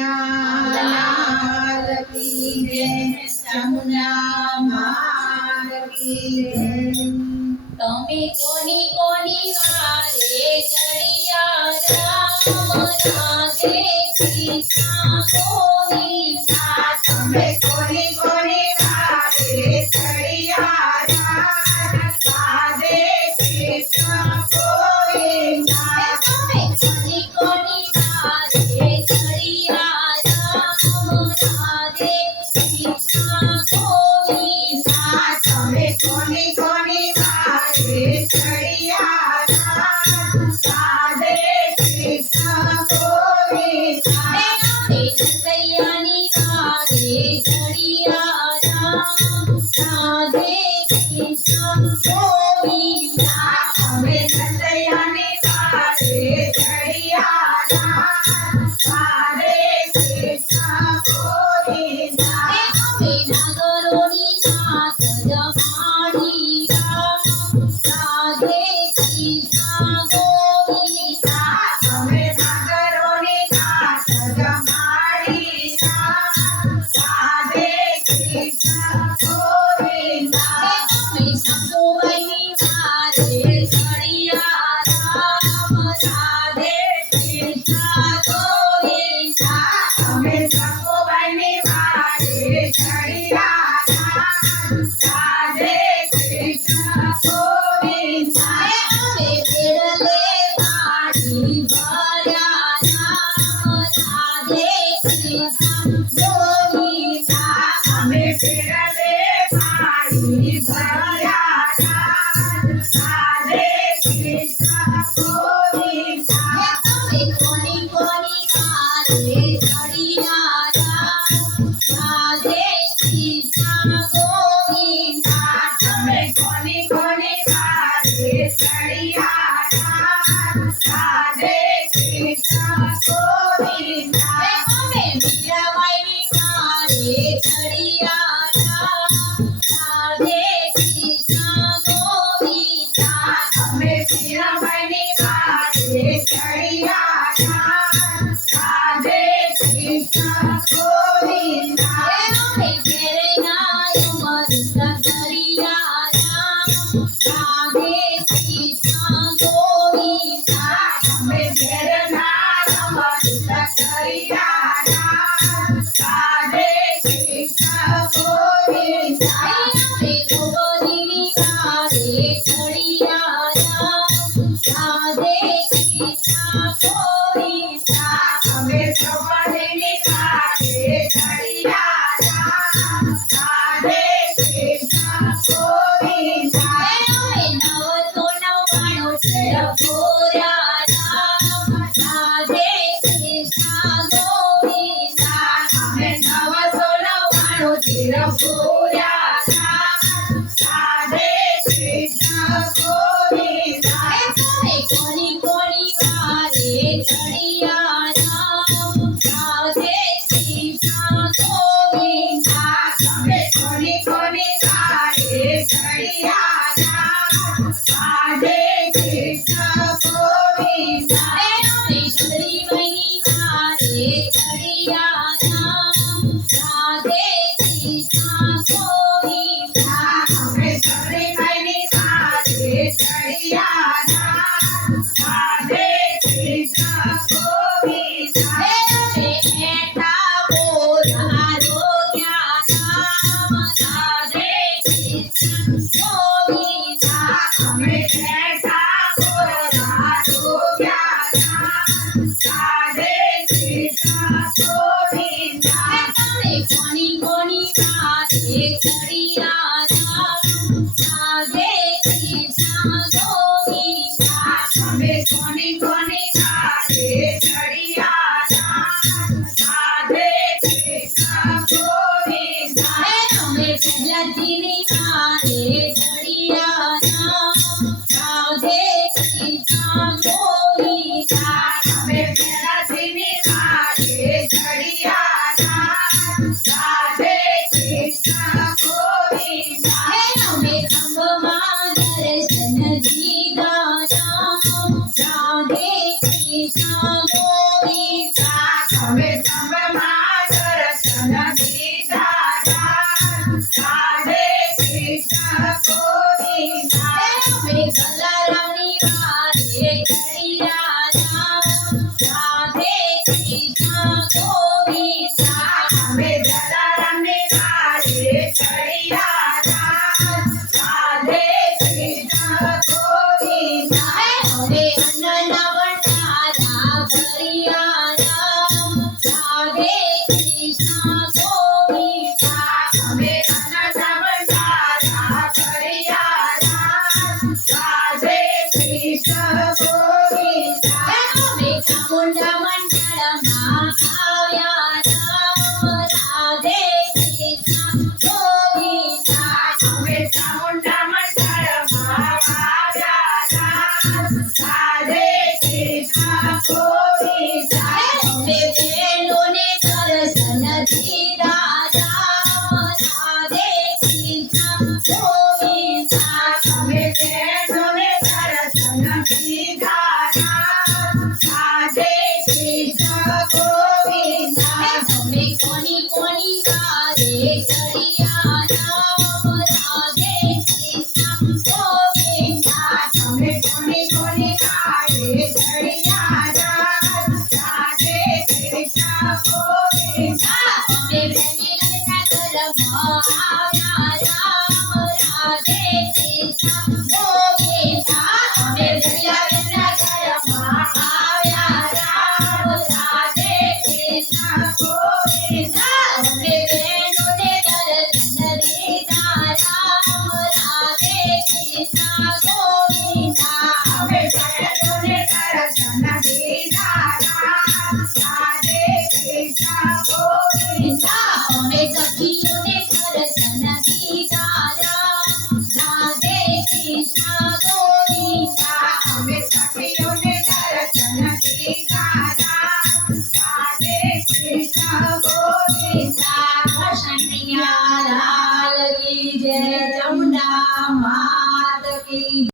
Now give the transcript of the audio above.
કનૈયાલાલ કી જય, જમુના માત કી જય। તમે કોની કોની વારે ચડિયા રામ રાધે કૃષ્ણ ગોવિંદા। તમે કોની કોની વારે ચડિયા રામ રાધે કૃષ્ણ ગોવિંદા। તમે કોની કોની વારે ચડિયા રામ રાધે કૃષ્ણ ગોવિંદા। તમે કોની કોની વારે ચડિયા રામ રાધે કૃષ્ણ ગોવિંદા। અમે નંદૈયાની વારે ચડિયા રામ રાધે કૃષ્ણ ગોવિંદા। અમે નંદૈયાની વારે ચડિયા રામ રાધે કૃષ્ણ ગોવિંદા। અમે નાગરોની નાથ જમાડી રામ રાધે કૃષ્ણ ગોવિંદા। અમે નાગરોની નાથ જમાડી રામ રાધે કૃષ્ણ ગોવિંદા। અમે શંભુબાઈની વારે ચડિયા રામ રાધે કૃષ્ણ ગોવિંદા। અમે શંભુબાઈની વારે ચડિયા રામ રાધે કૃષ્ણ ગોવિંદા। અમે પેડલે પાણી ભર્યા રામ રાધે કૃષ્ણ ગોવિંદા। અમે પેરલે પાણી ભર્યા રામ રાધે કૃષ્ણ ગોવિંદા। અમે કોની કોની વારે ચડિયા રામ રાધે કૃષ્ણ ગોવિંદા। તમે કોની કોની વારે ચડિયા રામ રાધે કૃષ્ણ ગોવિંદા। અમે મીરાબાઈની વારે ચડિયા રામ રાધે કૃષ્ણ ગોવિંદા। અમે મીરાબાઈની વારે ચડિયા રામ રાધે કૃષ્ણ ગોવિંદા। અમે ઘેરના અમૃત કર્યા રામ રાધે કૃષ્ણ ગોવિંદા। અમે ઘેરના અમૃત કર્યા રામ રાધે કૃષ્ણ ગોવિંદા। અમે ગોગોદીની વારે ચડિયા રામ રાધે કૃષ્ણ ગોવિંદા। અમે સૌપદીની વારે ચડિયા રામ રાધે કૃષ્ણ ગોવિંદા। અમે નવસો નવ્વાણું ચિરપુરા રામ રાધે કૃષ્ણ ગોવિંદા। અમે 999 ચિરપુર્યા રામ રાધે કૃષ્ણ ગોવિંદા। તમે કોની કોની વારે ચડિયા રામ રાધે કૃષ્ણ ગોવિંદા। અમે કોની કોની વારે ચડિયા રામ રાધે કૃષ્ણ ગોવિંદા। અમે સુંદરીબાઈની વારે ચડિયા રામ રાધે કૃષ્ણ ગોવિંદા। અમે સબરીબાઈની વારે ચડિયા રામ રાધે કૃષ્ણ ગોવિંદા। અમે હેઠા બોરા રોગ્યા રામ રાધે કૃષ્ણ ગોવિંદા। અમે બેઠા બોરા ડોબ્યા રામ રાધે કૃષ્ણ ગોવિંદા। તમે કોની કોની વારે ચડિયા રામ રાધે કૃષ્ણ ગોવિંદા। અમે કોની કોની વારે ચડિયા રામ રાધે કૃષ્ણ ગોવિંદા। અમે પહેલાજીની વારે ચડિયા રામ રાધે કૃષ્ણ ગોવિંદા। અમે પેલાજીની વારે ચડિયા રામ રાધે કૃષ્ણ ગોવિંદા। અમે ખંભમાં દર્શન દીધા રામ રાધે કૃષ્ણ ગોવિંદા। અમે સંભ ચડિયા રામ રાધે કૃષ્ણ ગોવિંદા હવે અન્નના ભંડારા ભર્યા રામ રાધે કૃષ્ણ ગોવિંદા અમે અન્નના ભંડારા કર્યા રામ રાધે કૃષ્ણ ગોવિંદા હવે ચામુંડા મંડળમાં આવ્યા રામ રાધે કૃષ્ણ ગોવિંદા અમે ચામુંડા મંડળમાં આવ્યા રામ રાધે કૃષ્ણ ગોવિંદા હવે બહેનોને દર્શન દીધા રામ રાધે કૃષ્ણ ગોવિંદા અમે બહેનોને દર્શન દીધા રામ રાધે કૃષ્ણ ગોવિંદા અમે કોની કોની વારે ચડિયા રામ રાધે કૃષ્ણ ગોવિંદા અમે કોની કોની કાળે ચડિયા રામ રાધે કૃષ્ણ ગોવિંદા અમે બહેનોના ઘરમાં આવ્યા રામ રાધે કૃષ્ણ ગોવિંદા અમે દરિયાના ઘરમાં આવ્યા રામ રાધે કૃષ્ણ ગોવિંદા અમે બહેનોને દર્શન દીધા રામ રાધે કૃષ્ણ ગોવિંદા અમે બહેનોને દર્શન દીધા